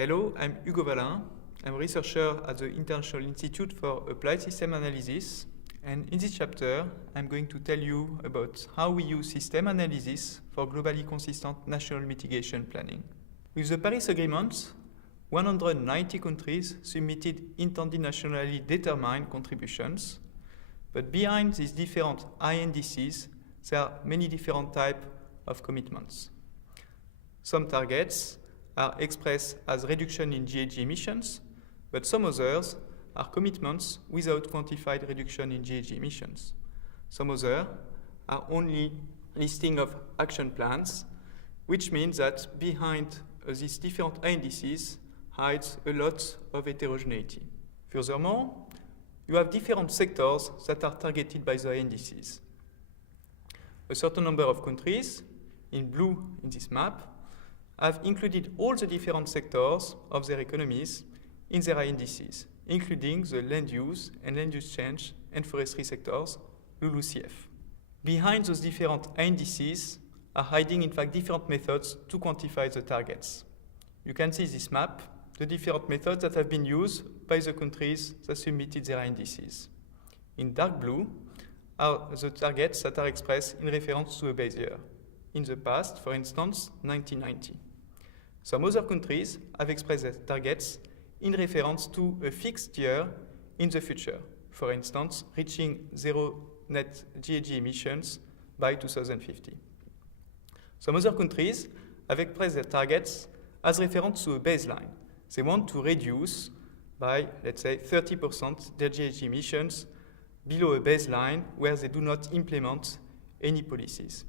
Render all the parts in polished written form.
Hello, I'm Hugo Valin. I'm a researcher at the International Institute for Applied System Analysis. And in this chapter, I'm going to tell you about how we use system analysis for globally consistent national mitigation planning. With the Paris Agreement, 190 countries submitted intended nationally determined contributions. But behind these different INDCs, there are many different types of commitments. Some targets are expressed as reduction in GHG emissions, but some others are commitments without quantified reduction in GHG emissions. Some others are only listing of action plans, which means that behind these different INDCs hides a lot of heterogeneity. Furthermore, you have different sectors that are targeted by the INDCs. A certain number of countries, in blue in this map, have included all the different sectors of their economies in their INDCs, including the land use and land use change and forestry sectors, LULUCF. Behind those different INDCs are hiding, in fact, different methods to quantify the targets. You can see this map, the different methods that have been used by the countries that submitted their INDCs. In dark blue are the targets that are expressed in reference to a base year. In the past, for instance, 1990. Some other countries have expressed their targets in reference to a fixed year in the future, for instance, reaching zero net GHG emissions by 2050. Some other countries have expressed their targets as reference to a baseline. They want to reduce by, let's say, 30% their GHG emissions below a baseline where they do not implement any policies.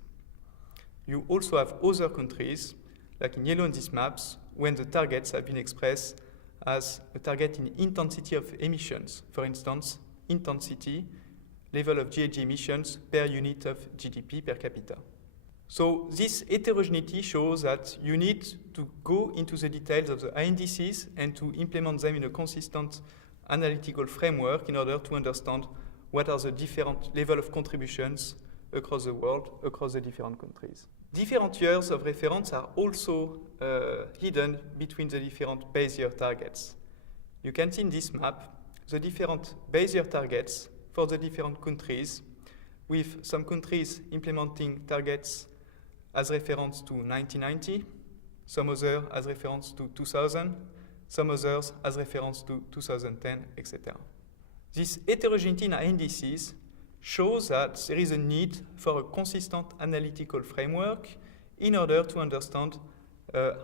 You also have other countries, like in yellow in these maps, when the targets have been expressed as a target in intensity of emissions. For instance, intensity, level of GHG emissions per unit of GDP per capita. So this heterogeneity shows that you need to go into the details of the INDCs and to implement them in a consistent analytical framework in order to understand what are the different level of contributions across the world, across the different countries. Different years of reference are also hidden between the different base year targets. You can see in this map the different base year targets for the different countries, with some countries implementing targets as reference to 1990, some others as reference to 2000, some others as reference to 2010, etc. This heterogeneity in INDCs shows that there is a need for a consistent analytical framework in order to understand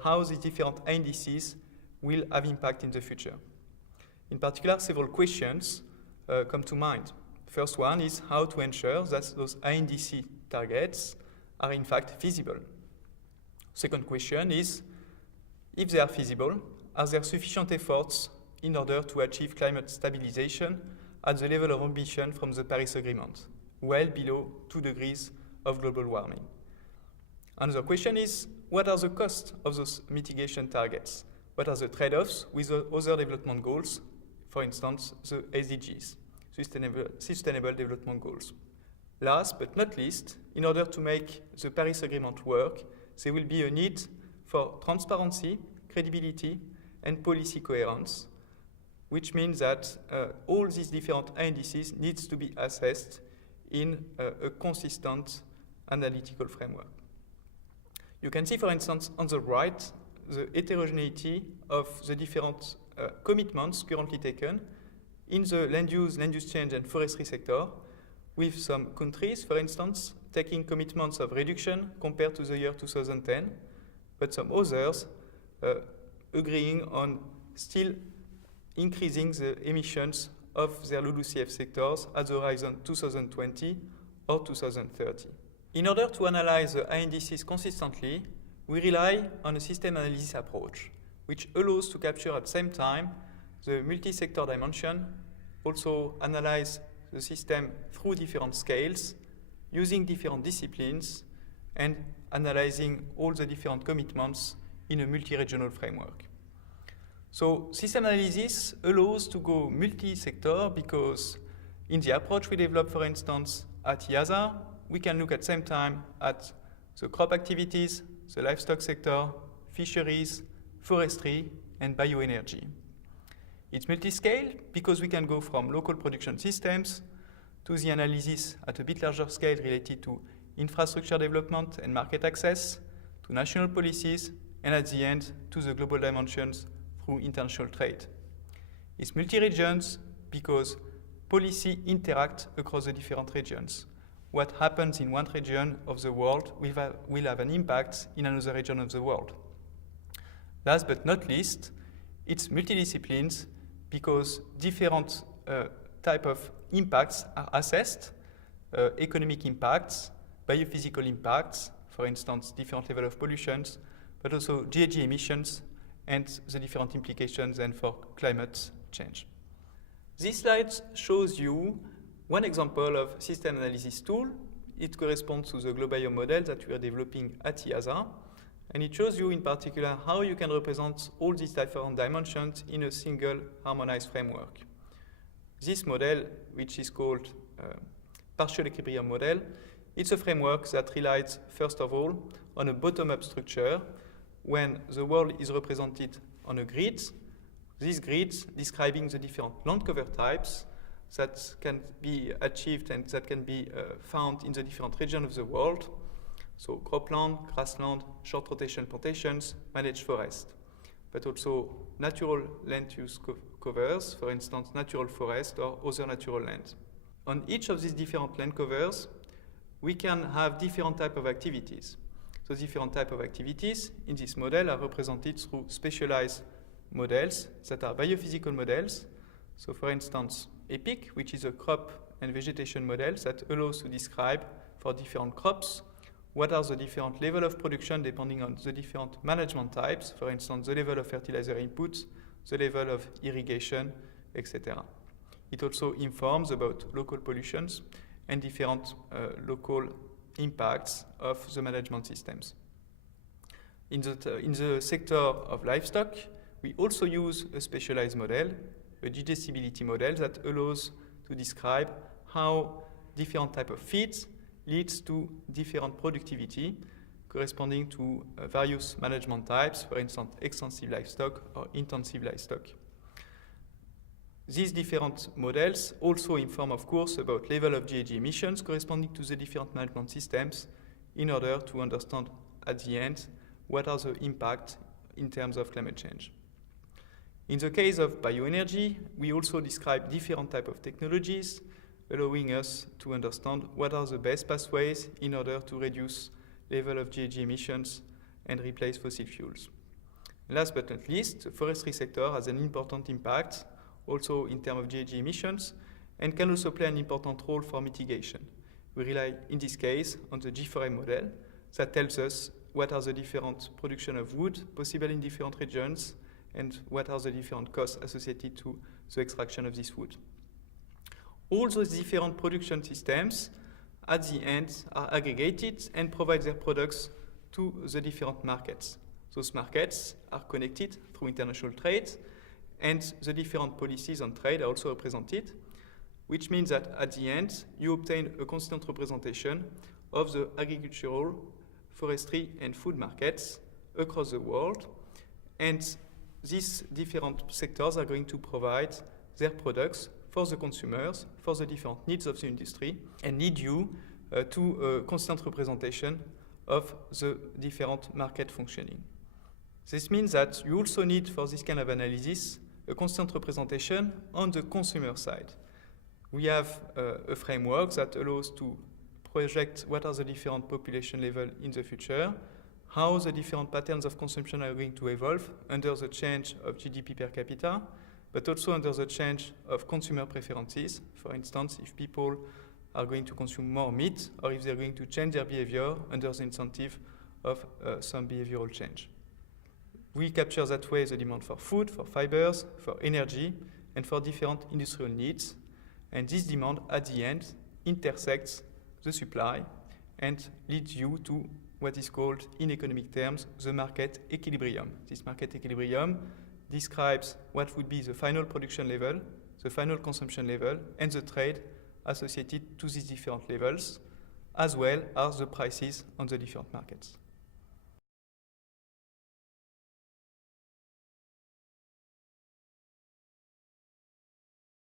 how the different INDCs will have impact in the future. In particular, several questions come to mind. The first one is how to ensure that those INDC targets are in fact feasible. Second question is, if they are feasible, are there sufficient efforts in order to achieve climate stabilization at the level of ambition from the Paris Agreement, well below 2 degrees of global warming? Another question is, what are the costs of those mitigation targets? What are the trade-offs with the other development goals, for instance, the SDGs, Sustainable Development Goals? Last but not least, in order to make the Paris Agreement work, there will be a need for transparency, credibility, and policy coherence, which means that all these different INDCs needs to be assessed in a consistent analytical framework. You can see, for instance, on the right, the heterogeneity of the different commitments currently taken in the land use change, and forestry sector, with some countries, for instance, taking commitments of reduction compared to the year 2010, but some others agreeing on still increasing the emissions of their LULUCF sectors at the horizon 2020 or 2030. In order to analyze the INDCs consistently, we rely on a system analysis approach, which allows to capture at the same time the multi-sector dimension, also analyze the system through different scales, using different disciplines, and analyzing all the different commitments in a multi-regional framework. So system analysis allows to go multi-sector because in the approach we develop, for instance, at IIASA, we can look at the same time at the crop activities, the livestock sector, fisheries, forestry, and bioenergy. It's multi-scale because we can go from local production systems to the analysis at a bit larger scale related to infrastructure development and market access, to national policies, and at the end, to the global dimensions through international trade. It's multi-regions because policy interact across the different regions. What happens in one region of the world will have an impact in another region of the world. Last but not least, it's multidisciplines because different type of impacts are assessed, economic impacts, biophysical impacts, for instance, different level of pollutions, but also GHG emissions and the different implications then for climate change. This slide shows you one example of system analysis tool. It corresponds to the GloBiome model that we are developing at IIASA. And it shows you in particular how you can represent all these different dimensions in a single harmonized framework. This model, which is called partial equilibrium model, it's a framework that relies, first of all, on a bottom-up structure when the world is represented on a grid. This grid describing the different land cover types that can be achieved and that can be found in the different regions of the world. So cropland, grassland, short rotation plantations, managed forest, but also natural land use covers, for instance, natural forest or other natural land. On each of these different land covers, we can have different types of activities. So different types of activities in this model are represented through specialized models that are biophysical models. So for instance, EPIC, which is a crop and vegetation model that allows to describe for different crops what are the different levels of production depending on the different management types, for instance, the level of fertilizer inputs, the level of irrigation, etc. It also informs about local pollutions and different local impacts of the management systems. In the sector of livestock, we also use a specialized model, a digestibility model that allows to describe how different type of feeds leads to different productivity corresponding to various management types, for instance, extensive livestock or intensive livestock. These different models also inform, of course, about level of GHG emissions corresponding to the different management systems in order to understand at the end what are the impacts in terms of climate change. In the case of bioenergy, we also describe different types of technologies, allowing us to understand what are the best pathways in order to reduce level of GHG emissions and replace fossil fuels. Last but not least, the forestry sector has an important impact also in terms of GHG emissions and can also play an important role for mitigation. We rely in this case on the G4M model that tells us what are the different production of wood possible in different regions and what are the different costs associated to the extraction of this wood. All those different production systems at the end are aggregated and provide their products to the different markets. Those markets are connected through international trade and the different policies on trade are also represented, which means that at the end you obtain a constant representation of the agricultural, forestry and food markets across the world, and these different sectors are going to provide their products for the consumers, for the different needs of the industry, and lead you to a constant representation of the different market functioning. This means that you also need, for this kind of analysis, a constant representation on the consumer side. We have a framework that allows to project what are the different population levels in the future, how the different patterns of consumption are going to evolve under the change of GDP per capita, but also under the change of consumer preferences. For instance, if people are going to consume more meat or if they're going to change their behavior under the incentive of some behavioral change. We capture that way the demand for food, for fibers, for energy, and for different industrial needs. And this demand, at the end, intersects the supply and leads you to what is called, in economic terms, the market equilibrium. This market equilibrium describes what would be the final production level, the final consumption level, and the trade associated to these different levels, as well as the prices on the different markets.